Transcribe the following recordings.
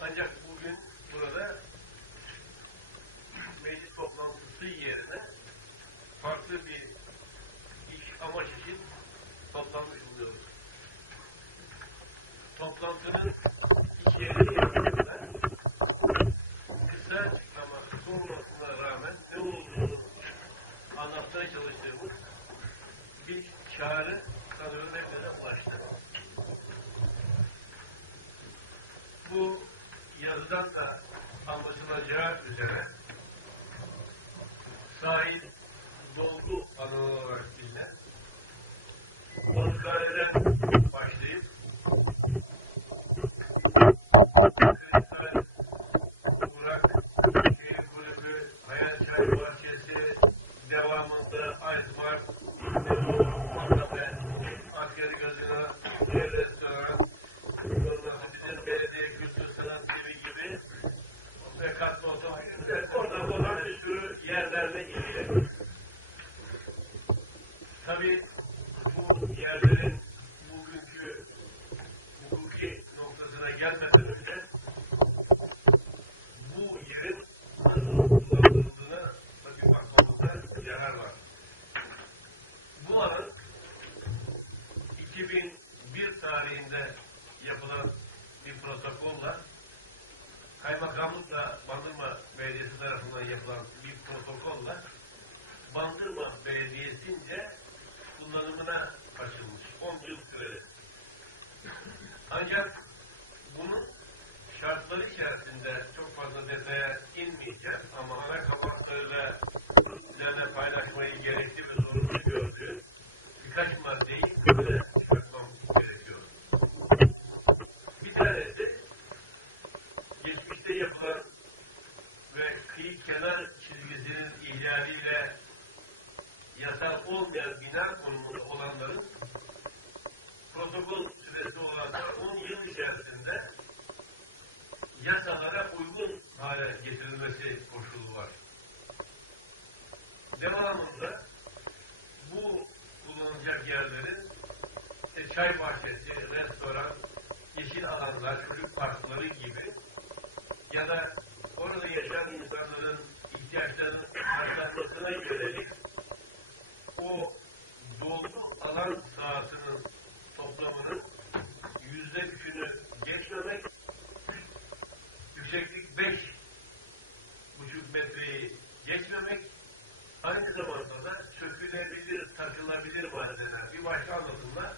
Ancak bugün burada meclis toplantısı yerine farklı bir iş amaç için toplanmış buluyoruz. Toplantının içeriğinde kısa ama sonrasına rağmen ne olduğunu anlatmaya çalıştığımız bir çağrı sanıyorum yazıdan da anlaşılacağı üzere sahil dolgu alanı olarak bilinen Balıkhane'den başlayıp Kristal, Burak, Köy Kulübü, Hayal Çay Bahçesi, devamında Aysmar, Makabe, Askeri Gazino, Bir Restoran, Ondan bizim belediye kültür sanat evi gibi ve katlı otomobil orada olan bir sürü yerlerle ilgili. Tabii bu yerlerin bugünkü hukuki noktasına gelmeden önce bu yerin kullanıldığına tabii bakmamızda yarar var. Bu alan 2001 tarihinde yapılan bir protokolla kaymakamlıkla Bandırma Belediyesi tarafından yapılan bir protokolla Bandırma Belediyesi'nce kullanımına açılmış. 10 yıl süreli. Ancak şartları içerisinde çok fazla detaya inmeyeceğim ama ana kabartlarıyla sizlerle paylaşmayı gerekli ve zorunlu gördüğüm birkaç maddeyi böyle çıkartmam gerekiyor. Bir tanesi geçmişte yapılan ve kıyı kenar çizgisinin ihlaliyle yasal olmayan bina konumunda olanların protokol süresi olan 10 yıl içerisinde yasalara uygun hale getirilmesi koşulu var. Devamında bu kullanılacak yerlerin işte çay bahçesi, restoran, yeşil alanlar, çocuk parkları gibi ya da orada yaşayan insanların ihtiyaçlarının karşılanmasına yönelik o dolgu alan sahasının toplamının yüzde üçünü geçmemek, yükseklik beş buçuk metreyi geçmemek, aynı zamanda da sökülebilir, takılabilir malzemeler. Bir başka anlatımla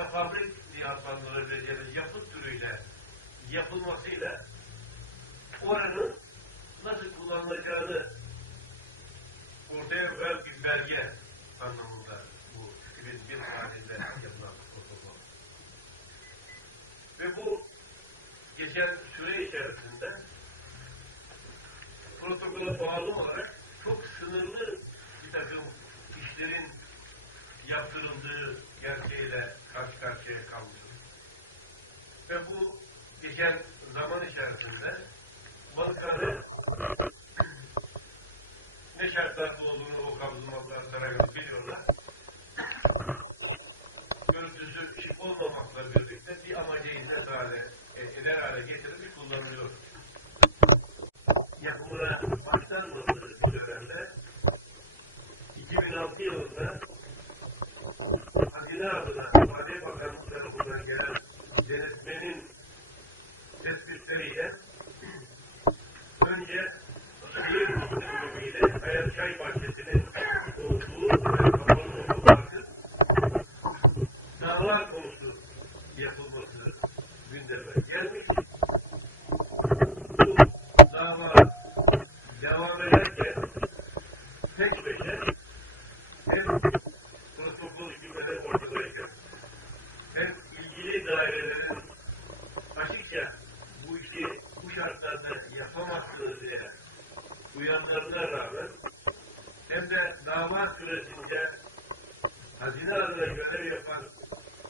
prefabrik diye adlandırılabileceğimiz yapı türüyle yapılmasıyla oranın nasıl kullanılacağını ortaya koyan bir belge anlamında bu 2001 tarihinde yapılan protokol. Ve bu geçen süre içerisinde protokola bağlı olarak çok sınırlı bir takım işlerin yaptırıldığı gerçeğiyle karşı karşıya kalmışız. Ve bu geçen zaman içerisinde Balıkhane ne şartlarda olduğunu o kabzımaklar tarafından biliyorlar. Görüntüsü şık olmamakla birlikte bir amaca hizmet hale, e, eder hale getirilmiş kullanılıyor. Yapımına başlanmadığı bir dönemde 2006 yılında adına Maliye Bakanlığı tarafından gelen denetmenin tespitleriyle önce şehir ile Hayat Çay Bahçesi'nin olduğu ve kapalı olduğu parkın dağlar konusu yapılması gündeme olmasına rağmen hem de dava süresince hazine adına görev yapan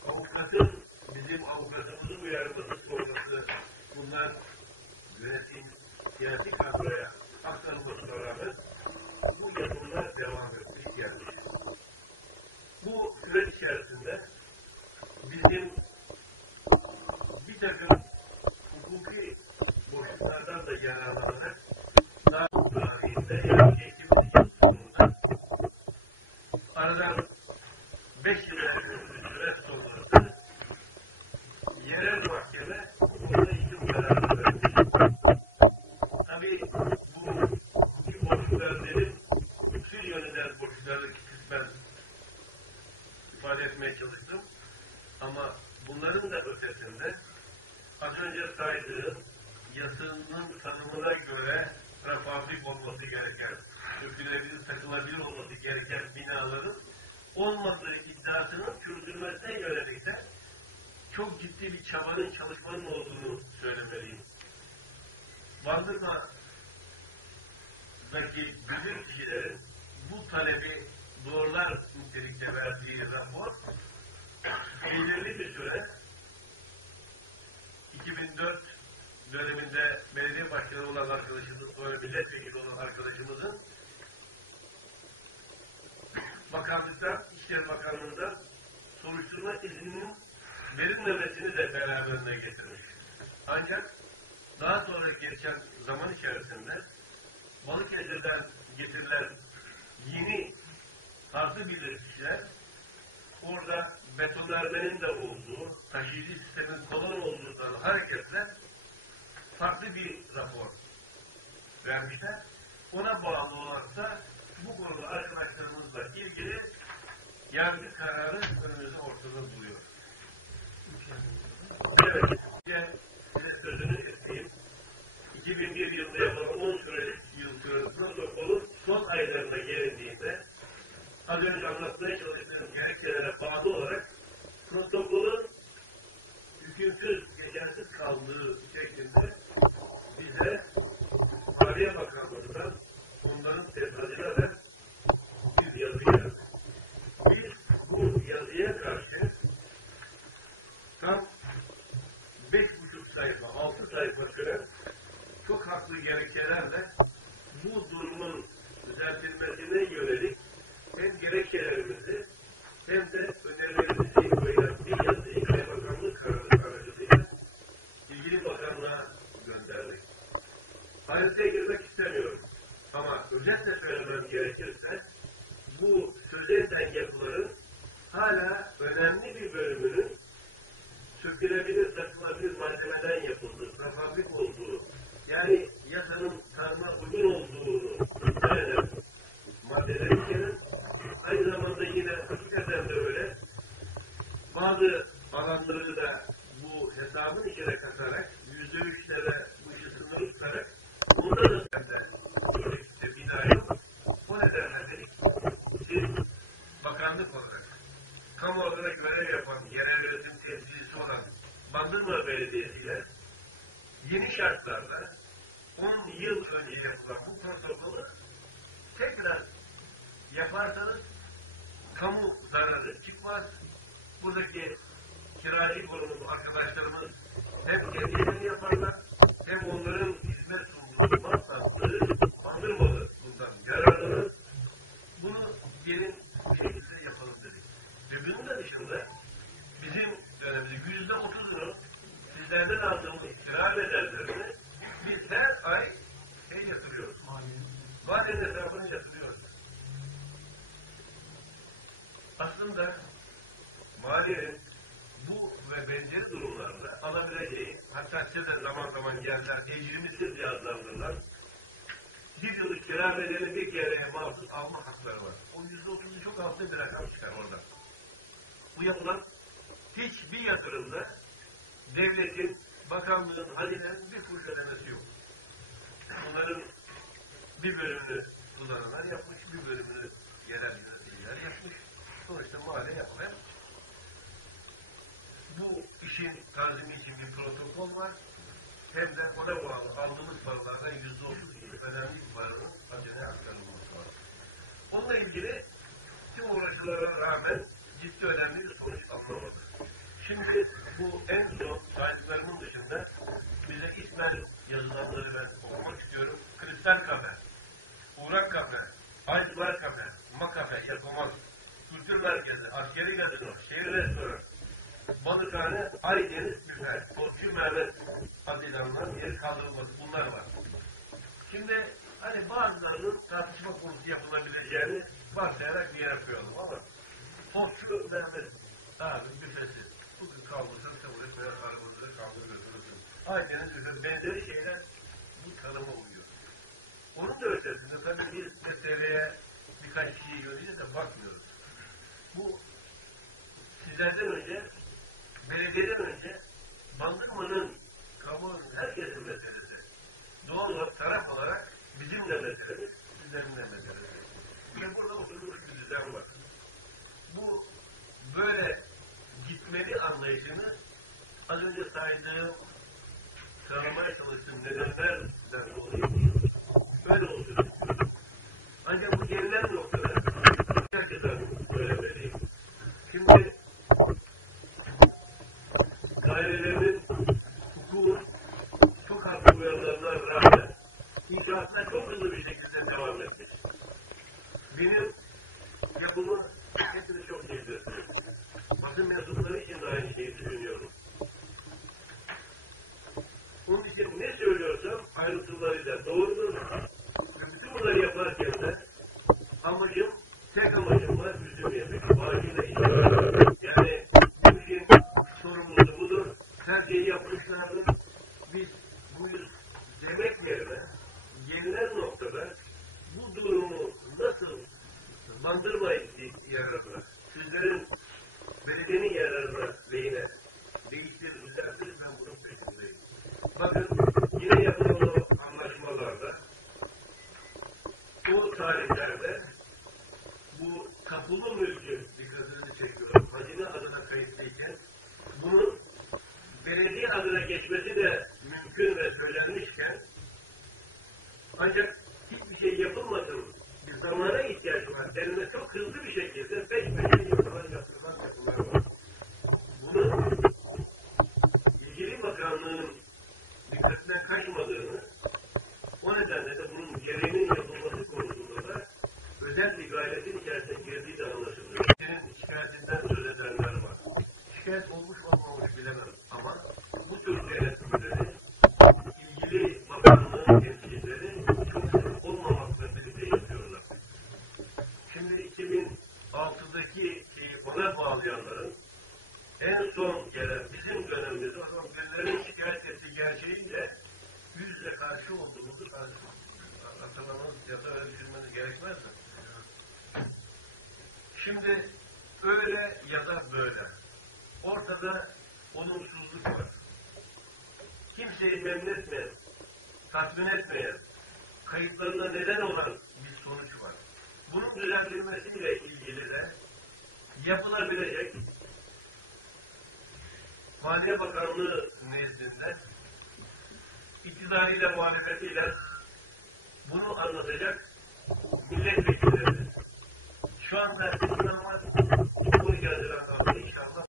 avukatın bizim avukatımızın uyarması sorması bunlar yönetim siyasi kadroya aktarılmasına rağmen bu yapımlar devam etmiş gelmiş. Bu süreç içerisinde bizim bir takım hukuki boşluklardan da yararlanan Aradan beş yıl süre sonrası yerel mahkeme bu konuda iki. Tabii bu iki borçluların bütün yönünden borçlularını ifade etmeye çalıştım. Ama bunların da ötesinde az önce saydığım yasının tanımına göre prefabrik olması gereken, dökülebilir, takılabilir olması gereken binaların olmadığı iddiasının çürütülmesine yönelik de çok ciddi bir çabanın, çalışmanın olduğunu söylemeliyim. Bandırma'daki bilim kişilerin bu talebi doğrular nitelikte verdiği rapor belirli bir süre 2004 döneminde belediye başkanı olan arkadaşımız, sonra milletvekili olan arkadaşımızın bakanlıktan, İçişleri Bakanlığı'ndan soruşturma izninin verilmemesini de beraberine getirmiş. Ancak daha sonra geçen zaman içerisinde Balıkesir'den getirilen yeni farklı bilirkişiler orada betonarmenin de olduğu, taşıyıcı sistemin kolon olduğundan hareketle farklı bir rapor vermişler. Ona bağlı olarak da bu konuda arkadaşlarımızla ilgili yargı kararı önümüzde ortada duruyor. Evet, size size sözünü ettiğim 2001 yılında yapılan 10 sürelik yıl sürelik protokolün son aylarına gelindiğinde az önce anlatmaya çalıştığım gerekçelere bağlı olarak protokolün hükümsüz, geçersiz kaldığı şeklinde bize Maliye Bakanlığı'ndan onların tezahürüne ve Biz bu yazıya karşı tam beş buçuk sayfa, altı sayfa çok haklı gerekçelerle bu durumun düzeltilmesine yönelik hem gerekçelerimizi hem de önerilerimizi koyan bir yazıyı Kaymakamlık kararı aracılığıyla ilgili bakanlığa gönderdik. Ayrıntıya girmek istemiyorum. Ama özetle söylemem gerekirse bu söz edilen hala önemli bir bölümünün sökülebilir, takılabilir malzemeden yapıldığı, prefabrik olduğu, yani yasanın tanıma uygun olduğunu iddia eden maddelerin aynı zamanda yine hakikaten de öyle bazı alanları da bu hesabın içine katarak yüzde üçlere bu işi sınırı tutarak burada da sende işte bina yok. O nedenle dedik siz bakanlık olarak kamu olarak görev yapan yerel yönetim temsilcisi olan Bandırma Belediyesi ile yeni şartlarda 10 yıl önce yapılan bu protokolü tekrar yaparsanız kamu zararı çıkmaz. Buradaki kiracı grubumuz arkadaşlarımız hem kendilerini yaparlar hem onların hizmet sunduğu masrafları bandırmalı bundan yararlanır. Bunu gelin bir şekilde yapalım dedik. Ve bunun da dışında dönemimizde yüzde otuzunu sizlerden aldığımız kira bedellerini biz her ay şey yatırıyoruz. Mahallenin hesabını yatırıyoruz. Aslında maliyenin bu ve benzeri durumlarda alabileceği, hatta size de zaman zaman geldiler, ecrimisiz diye adlandırılan bir yıllık kira bedeli bir kereye mahsus alma hakları var. O yüzde otuzu çok altı bir rakam çıkar orada. Bu yapılan hiçbir yatırımda devletin, bakanlığın, hazinenin bir kuruş yok. Bunların bir bölümünü kullananlar yapmış, bir bölümünü yerel yöneticiler yapmış. Sonuçta mahalle yapmaya bu işin tanzimi için bir protokol var. Hem de ona bağlı aldığımız paralardan yüzde otuz önemli bir paranın hazineye aktarılması var. Onunla ilgili tüm uğraşılara rağmen ciddi önemli bir sonuç alınamadı. Şimdi bu en son dışında bize ismen yazılanları ben okumak istiyorum. Kristal Kafe, Uğrak Kafe, Aydılar Kafe, Makafe, Yapamaz, Kültür Merkezi, Askeri Gazino, Şehir Restoran, Balıkhane, Aydeniz Büfe, Topçu Mehmet adıyla yeri kaldırılması bunlar var. Şimdi hani bazılarının tartışma konusu yapılabileceğini varsayarak bir yere koyalım ama Topçu Mehmet abi büfesi kaldırırsan sen oraya koyar arabanıza kaldırmıyorsun. Aynen öyle. Benzeri şeyler bu tanıma uyuyor. Onun da ötesinde tabii bir meseleye birkaç kişiyi görünce de bakmıyoruz. Bu sizlerden önce, belediyeden önce Bandırma'nın Yeah, yeah. 2006'daki e, buna bağlayanların en son gelen bizim dönemimizde o zaman birilerinin şikayet ettiği gerçeğiyle yüzle karşı olduğumuzu hatırlamanız ya da öyle düşünmeniz gerekmez mi? Şimdi öyle ya da böyle ortada olumsuzluk var. Kimseyi memnun etmeyen, tatmin etmeyen, kayıplarına neden olan bunun düzenlenmesiyle ilgili de yapılabilecek Maliye Bakanlığı nezdinde iktidarıyla muhalefetiyle bunu anlatacak milletvekilleri. Şu anda inanılmaz bu yazılan